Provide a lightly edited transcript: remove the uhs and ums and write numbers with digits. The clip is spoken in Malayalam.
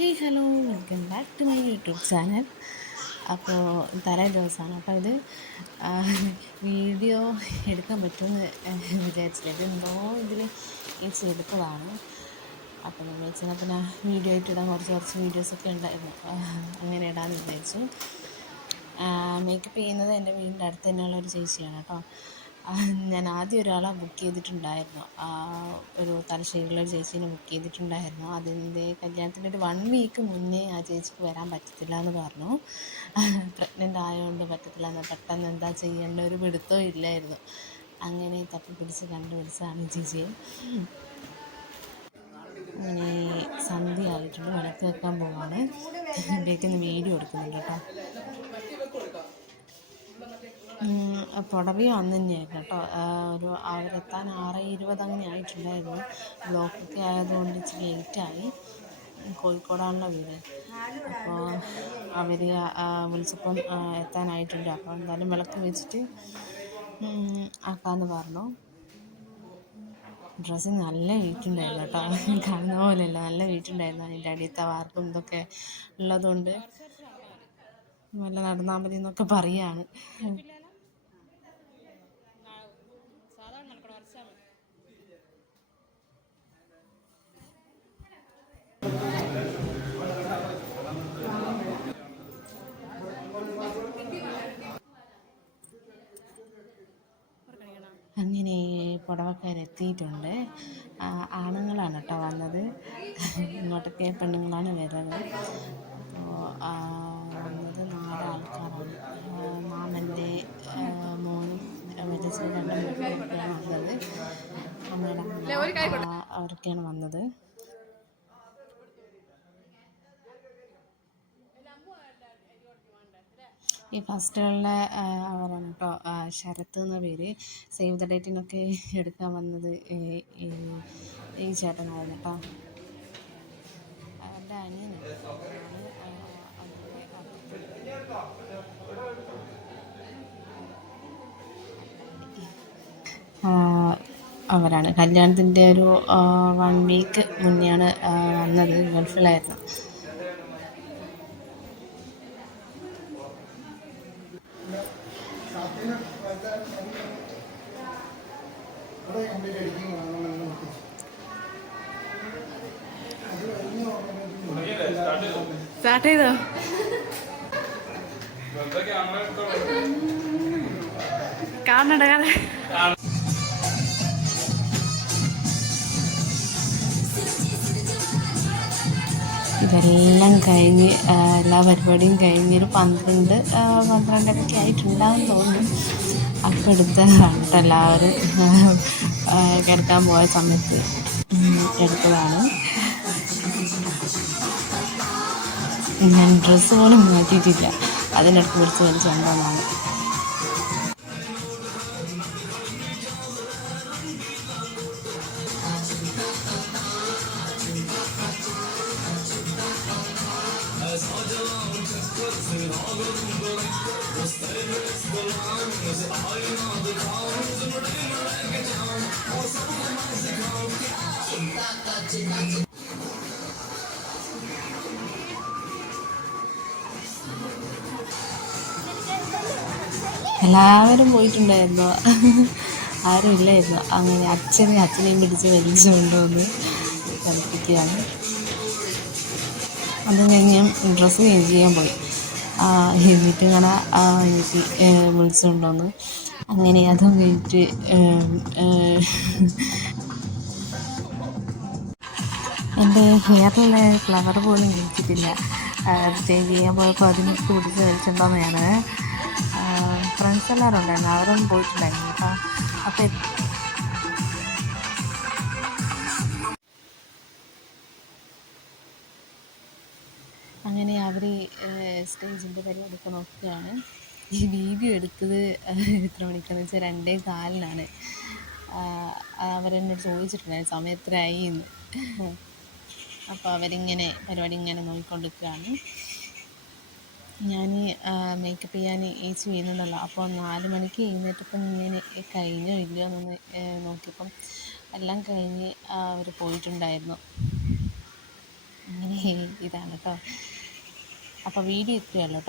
Hey hello, welcome back to my YouTube channel. അപ്പോൾ തലേ ദിവസമാണ്. അപ്പോൾ ഇത് വീഡിയോ എടുക്കാൻ പറ്റുമെന്ന് വിചാരിച്ചില്ല. ഇതെന്തോ ഇതിൽ എടുത്തതാണ്. അപ്പോൾ ഞാൻ വിചാരിച്ചാൽ പിന്നെ വീഡിയോ ആയിട്ട് ഇടാൻ കുറച്ച് വീഡിയോസൊക്കെ ഉണ്ടായിരുന്നു. അങ്ങനെ ഇടാമെന്ന് വിചാരിച്ചു. മേക്കപ്പ് ചെയ്യുന്നത് എൻ്റെ വീടിൻ്റെ അടുത്ത് തന്നെയുള്ള ഒരു ചേച്ചിയാണ് കേട്ടോ. ഞാൻ ആദ്യം ഒരാളെ ബുക്ക് ചെയ്തിട്ടുണ്ടായിരുന്നു. ഒരു തലശ്ശേരിയിലുള്ള ഒരു ചേച്ചീനെ ബുക്ക് ചെയ്തിട്ടുണ്ടായിരുന്നു. അതിൻ്റെ കല്യാണത്തിൻ്റെ ഒരു 1 വീക്ക് മുന്നേ ആ ചേച്ചിക്ക് വരാൻ പറ്റത്തില്ല എന്ന് പറഞ്ഞു. പ്രഗ്നൻ്റ് ആയതുകൊണ്ട് പറ്റത്തില്ല എന്ന്. പെട്ടെന്ന് എന്താ ചെയ്യേണ്ട ഒരു പിടുത്തവും ഇല്ലായിരുന്നു. അങ്ങനെ തപ്പിപ്പിടിച്ച് കണ്ടുപിടിച്ചതാണ് ചേച്ചിയെ. അങ്ങനെ സന്ധ്യ ആയിട്ടുണ്ട്, വിളക്ക് വെക്കാൻ പോവാണ്. ഇതിലേക്കൊന്ന് വീഡിയോ എടുക്കുന്നുണ്ട് കേട്ടോ. പുടവയും അന്ന് തന്നെയായിരുന്നു കേട്ടോ. അവരെത്താൻ 6:20 അങ്ങനെ ആയിട്ടുണ്ടായിരുന്നു. ബ്ലോക്കൊക്കെ ആയതുകൊണ്ട് ഇച്ചിരി ലേറ്റായി. കോഴിക്കോടാണല്ലോ വീട്. അപ്പോൾ അവർ വിളിച്ചപ്പം എത്താനായിട്ടുണ്ട്. അപ്പോൾ എന്തായാലും വിളക്ക് വെച്ചിട്ട് ആക്കാമെന്ന് പറഞ്ഞു. ഡ്രസ്സ് നല്ല വെയിറ്റുണ്ടായിരുന്നു കേട്ടോ. കാണുന്ന പോലെയല്ല, നല്ല വെയിറ്റുണ്ടായിരുന്നു. അതിൻ്റെ അടിയത്തെ വാർപ്പും ഇതൊക്കെ ഉള്ളതുകൊണ്ട് നല്ല നടന്നാൽ മതി എന്നൊക്കെ പറയാണ്. അങ്ങനെ പുടവക്കാരെത്തിയിട്ടുണ്ട്. ആണുങ്ങളാണ് കേട്ടോ വന്നത്. ഇങ്ങോട്ടൊക്കെ പെണ്ണുങ്ങളാണ് വരുന്നത്. അപ്പോൾ വന്നത് 4 ആൾക്കാരാണ്. മാമൻ്റെ മോനും വലിയ 2 മക്കളൊക്കെയാണ് വന്നത്. അമ്മയുടെ അവരൊക്കെയാണ് വന്നത്. ഈ ഫസ്റ്റുള്ള അവരാണ് കേട്ടോ, ശരത്ത് എന്ന പേര്. സേവ് ദ ഡേറ്റിനൊക്കെ എടുക്കാൻ വന്നത് ഈ ചേട്ടനായിരുന്നു കേട്ടോ. അവരുടെ അനിയനാണ്. അവരാണ് കല്യാണത്തിൻ്റെ ഒരു 1 വീക്ക് മുന്നെയാണ് വന്നത്. ഗൾഫിലായിരുന്നു. സ്റ്റാർട്ട് ചെയ്തോ? കാണണ്ട ഇതെല്ലാം കഴിഞ്ഞ് എല്ലാ പരിപാടിയും കഴിഞ്ഞൊരു 12-12:30 ആയിട്ടുണ്ടാകും തോന്നുന്നു. അപ്പം എടുത്തതാണ് കേട്ടോ. എല്ലാവരും കിടക്കാൻ പോയ സമയത്ത് എടുത്തതാണ്. ഞാൻ ഡ്രസ്സ് പോലും മാറ്റിയിട്ടില്ല. അതിനിടയ്ക്ക് പിടിച്ച് വലിച്ചുകൊണ്ടാണ്. എല്ലാവരും പോയിട്ടുണ്ടായിരുന്നു. ആരും ഇല്ലായിരുന്നു. അങ്ങനെ അച്ഛനെയും പിടിച്ച് വലിച്ചു കൊണ്ടുവന്ന് കളിപ്പിക്കുകയാണ്. അത് കഴിഞ്ഞ് ഡ്രസ്സ് ചേഞ്ച് ചെയ്യാൻ പോയി. എന്നിട്ട് ഇങ്ങനെ എനിക്ക് വിളിച്ചുകൊണ്ടുവന്ന് അങ്ങനെ അതും കഴിഞ്ഞിട്ട് എൻ്റെ ഹെയറിലെ ഫ്ലവർ പോലും കഴിച്ചിട്ടില്ല. ചേഞ്ച് ചെയ്യാൻ പോയപ്പോൾ അതിനൊക്കെ പിടിച്ച് വലിച്ചിട്ടുണ്ടെന്നാണ്. ഫ്രണ്ട്സ് എല്ലാവരും ഉണ്ടായിരുന്നു, അവരൊന്നും പോയിട്ടുണ്ടായിരുന്നു കേട്ടോ. അപ്പം അങ്ങനെ അവർ സ്റ്റേജിൻ്റെ പരിപാടിയൊക്കെ നോക്കുകയാണ്. ഈ വീഡിയോ എടുത്തത് എത്ര മണിക്കാണെന്ന് വെച്ചാൽ 2:15 അവരെന്നോട് ചോദിച്ചിട്ടുണ്ടായിരുന്നു സമയം എത്രയായി എന്ന്. അപ്പോൾ അവരിങ്ങനെ പരിപാടി ഇങ്ങനെ നോക്കിക്കൊണ്ടിരിക്കുകയാണ്. ഞാൻ മേക്കപ്പ് ചെയ്യാൻ ഏച്ചി ചെയ്യുന്നുണ്ടല്ലോ. അപ്പോൾ 4 മണിക്ക് എഴുന്നേറ്റപ്പം ഞാൻ കഴിഞ്ഞോ ഇല്ലയോ എന്നൊന്ന് നോക്കിയപ്പം എല്ലാം കഴിഞ്ഞ് അവർ പോയിട്ടുണ്ടായിരുന്നു. അങ്ങനെ ഇതാണ് കേട്ടോ. അപ്പോൾ വീഡിയോ ഇത്രയേ ഉള്ളൂ കേട്ടോ.